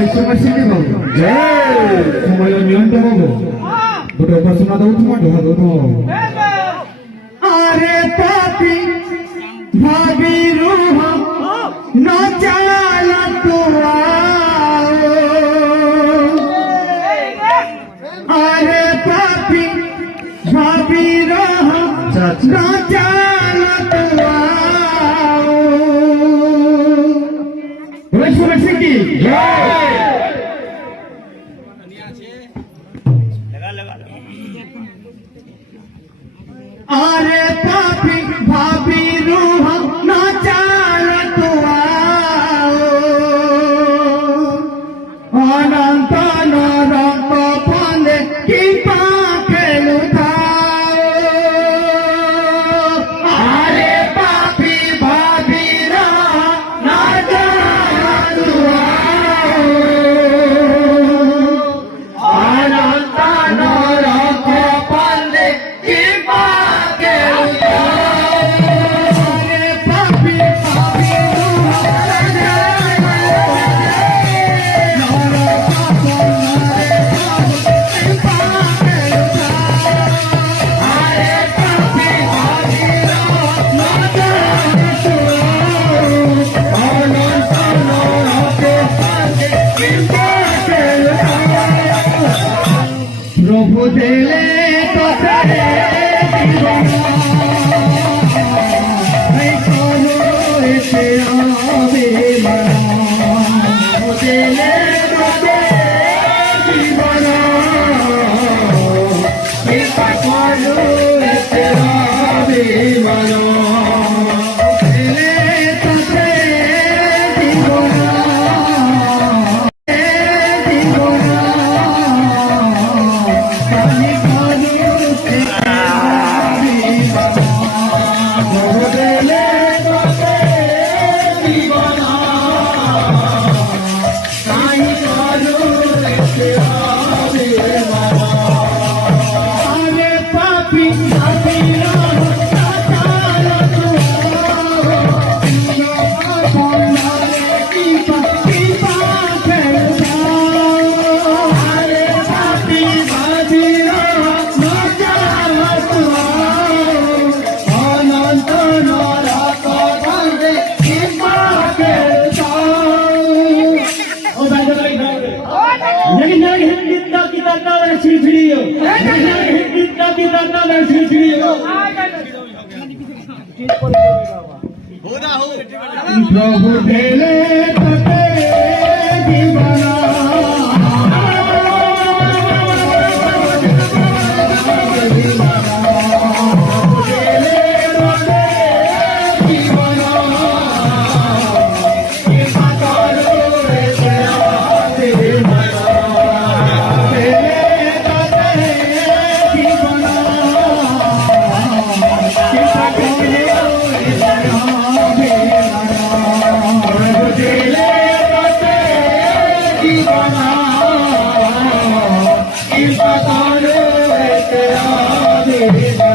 Sini babu. Semua niat babu. Betul pasal ada utama doa doa. अरे पापी भाभी रूह न चला तो अरे पापी भाभी रूह न चला तो वैश्व सिंह अरे पापी भाभी रूह न चाल तो अनंत नरक पंदे की पाखेलु अरे पापी भाभी रूह न चाल तो अनंत नरक पंदे की प्रभु देले तो तेरे नहीं करो ऐसे आवे मना प्रभु देले तो तेरे मना नहीं करो ऐसे आवे मना देले तो तेरे मना प्रभु देले तो तेरे दीवाना Bye.